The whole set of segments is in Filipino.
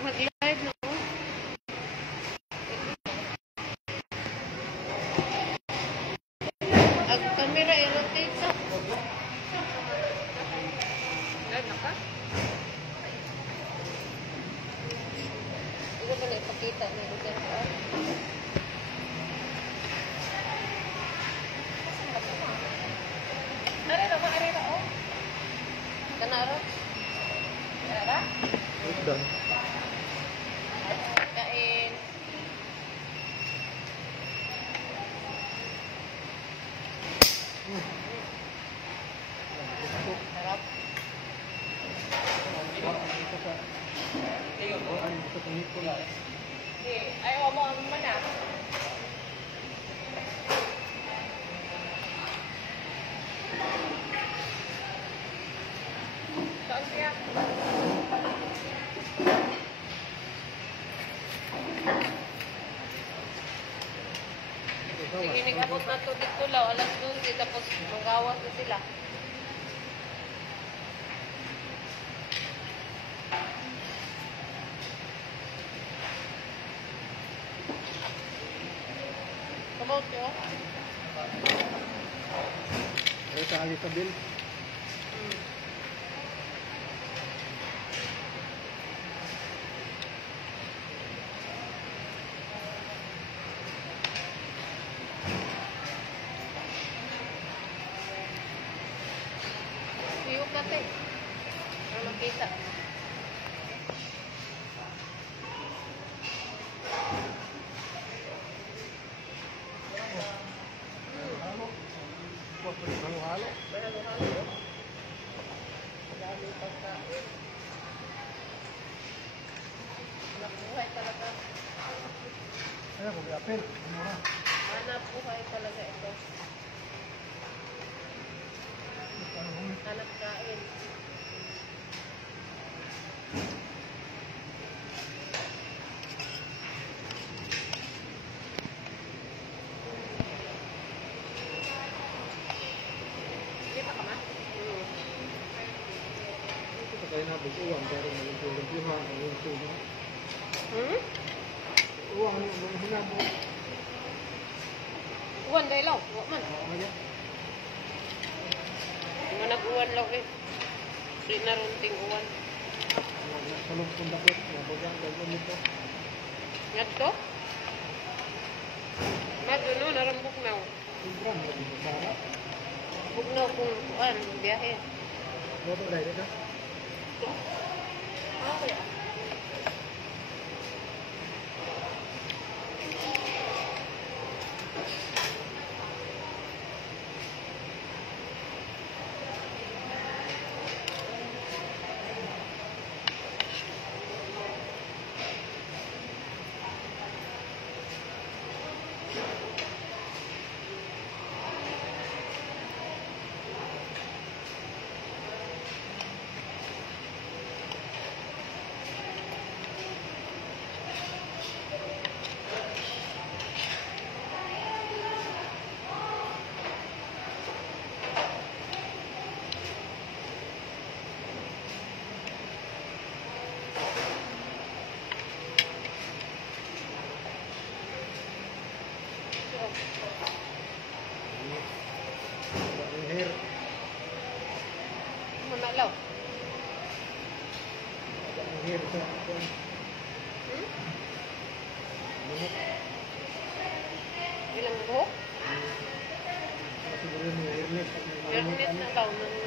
Mag-live na oh. Ang camera i-rotate sa. Live na ka? Hindi ko pala ipakita na lugar ka. Arira oh. Kanaro? Kanara? Done. Kain. Sarap. Ayaw mo ang manak. Saan siya? Sige, nag-abot na ito dito lang. Alas 12, tapos magawas na sila. Come out, yo. Ay, kaali sa bill. Siyok natin. Para makita. Halo-halo. Halo-halo. Dami pagkain. Anak buhay talaga. Ay, mag-apel. Mura. Anak buhay talaga ito. Anak kain. Hindi pa ka ma? Ito kayo na uwang pero mag-uwang uwang yung hinabo. Uwan dahil lang. Uwan man. Mga nag-uwan lang eh. Hindi na runting uwan. Salong pun dapat. Nabagang gagawin nito. Yan to? Magano, narambok na. Sobrang lagi sa sara. Buk na kung uwan, biyahe. Boto dahil ito. Okay. Hair. Manalaw. Hair sa Ilang buhok? siguro may hairnet. Hairnet na daw ng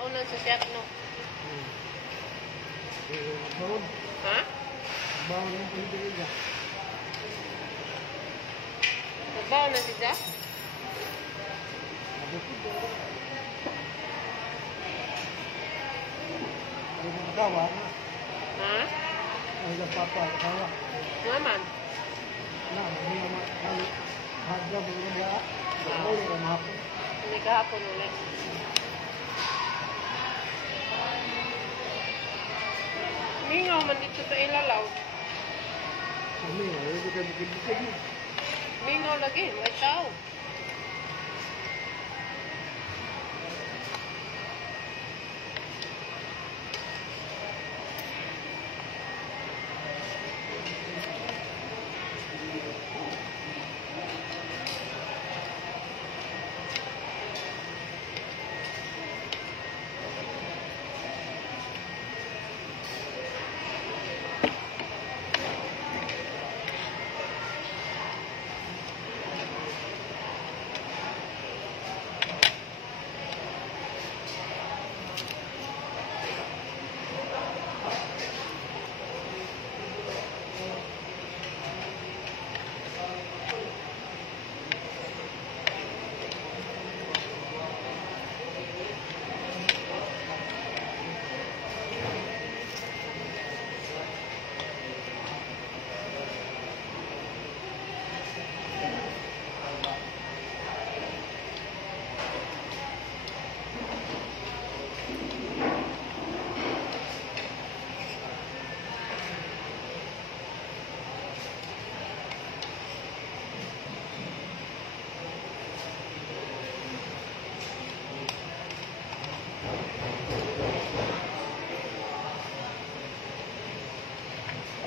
Daunan sa shop, no? Bawon. Ha? Bawon yung pinipili. Nagbaw na siya? Mabukod daw. Ano yung nakawa na? Ha? Ang papa, nakawa. Naman. Na, hindi naman. Hadya mo yung mga. Ako yung mahapon. Hindi kahapon ulit. Mingaw man dito sa ilalaw. Kami, hindi ka bukid-bukid mo. Mingaw lagi, may tao.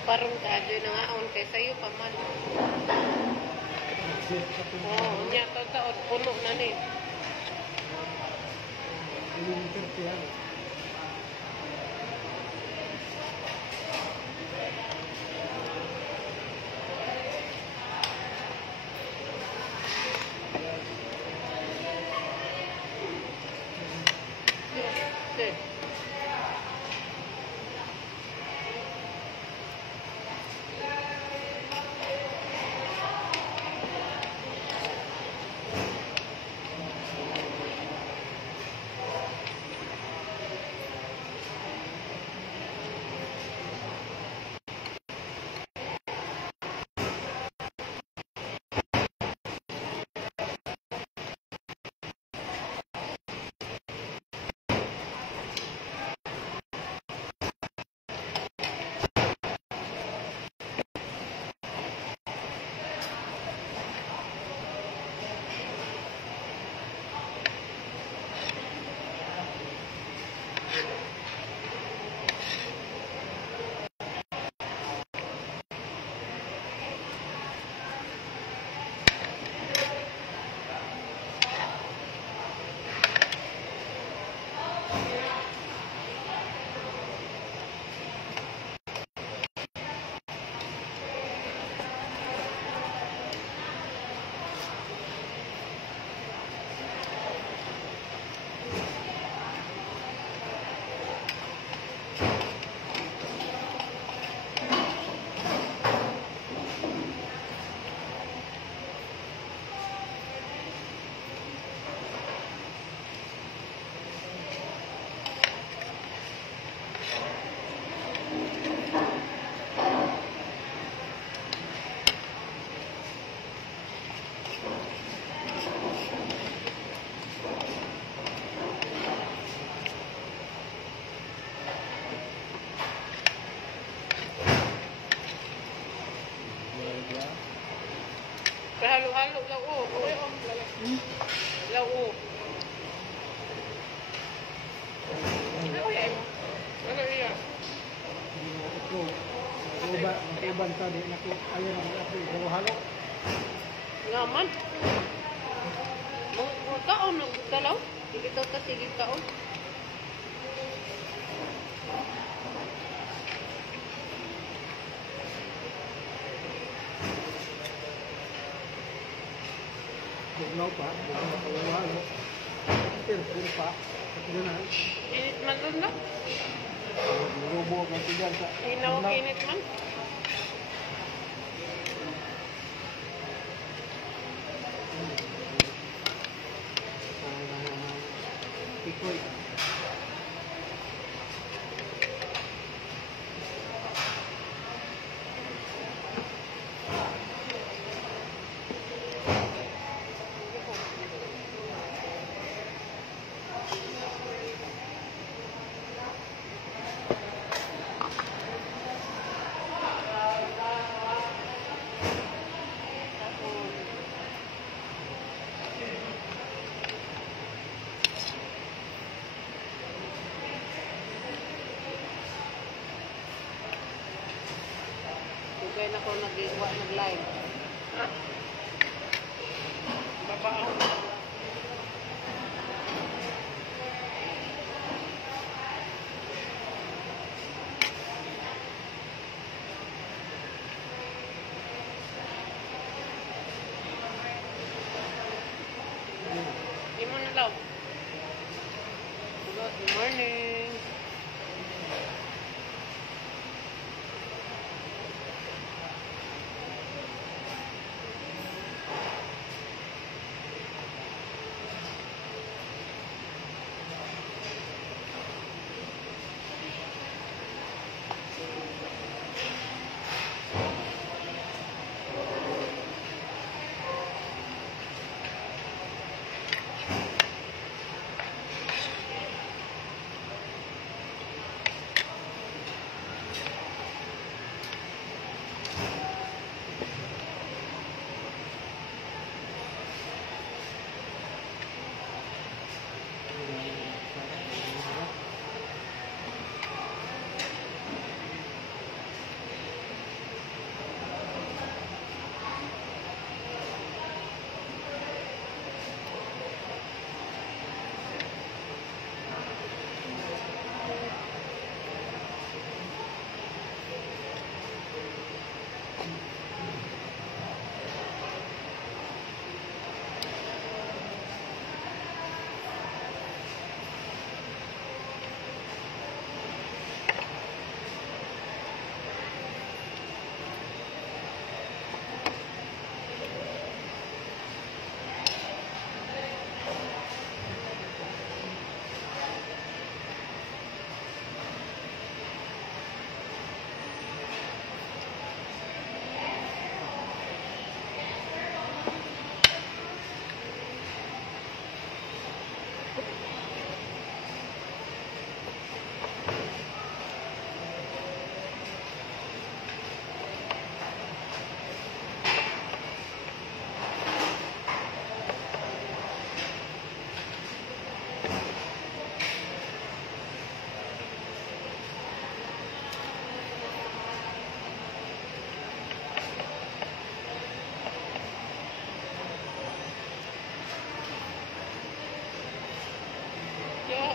Parang kadyo na nga on kay sayo pa man. Oo, niya taon puno na ni. Limited siya. Okay. Halo-halo lao. Lao. Ano iya? Ito, uban tadi, naku, ayun ang ako, halo-halo. Ngaman. Mga taon na dalaw. Sige daw ka, sige taon. Bugnaw pa, halo-halo. Pero pa. Ito na. Init man doon na. Lubo ang tiyan sa... Hinaw ang init man. Tikoy. Kaya na ko nag-live. Babao. Di mo na daw. Good morning.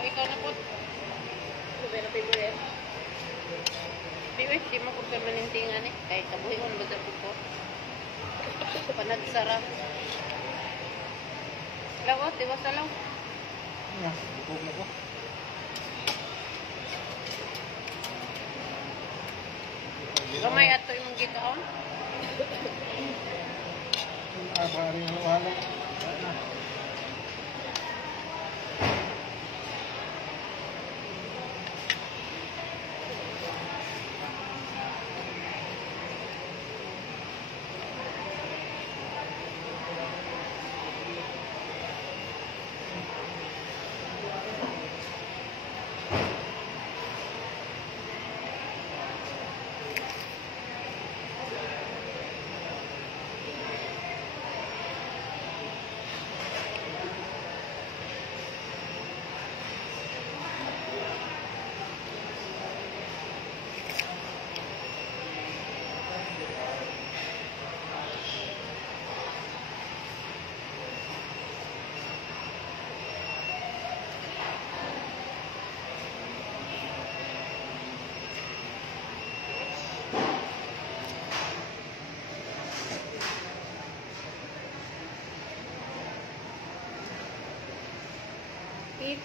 Ikaw na po. Sabi na favorite. Di mo ko permanentingan eh. Kahit kabuhingon ba sa po. Panagsara. Lawat, diba sa law? Yan, bukog na ko. Gamay ato imong gikaon. Abari ng wala.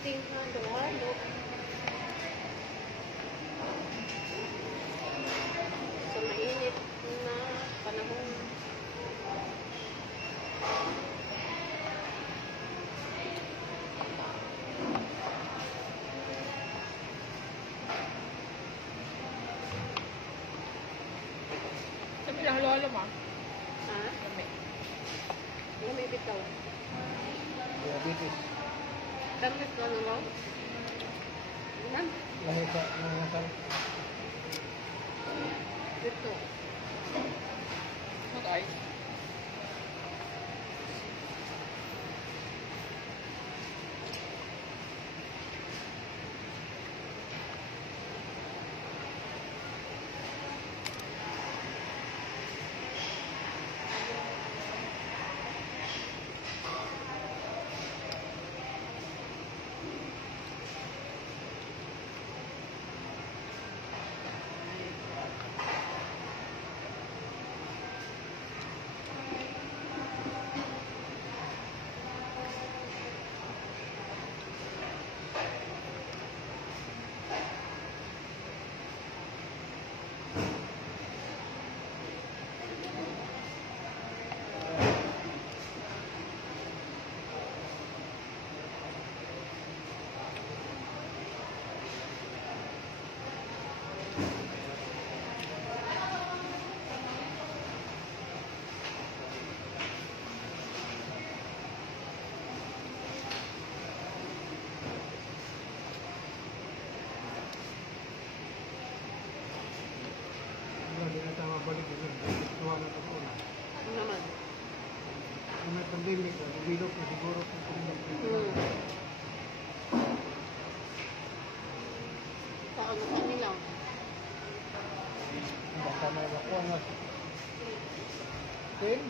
Ting na doon. Sa mainit na panahon. Sabi lang, halo-halo mo. Ha? Sabi. Ano may bitaw? Diabetes. Damit ka na lang? Ano? Lahi sa nangasal. Dito. Mag-ice. Hindi na tayo mabalik din. Tuwa na ito na. Ano naman? Kung may pandemic, nabilog na siguro kung Hmm. Paano ka nila? baka may nakuha na 10.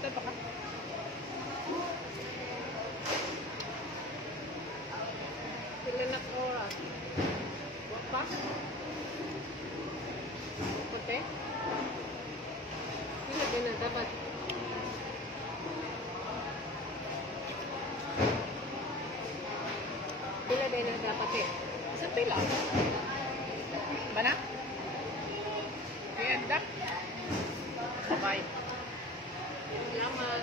Saan pa ka? Sila na ko ah. Wak pa? Puti? Sila din na dapat. Sila din na dapat eh. Sa pila. Ba na? Kaya, dak. Bye-bye. Salamat.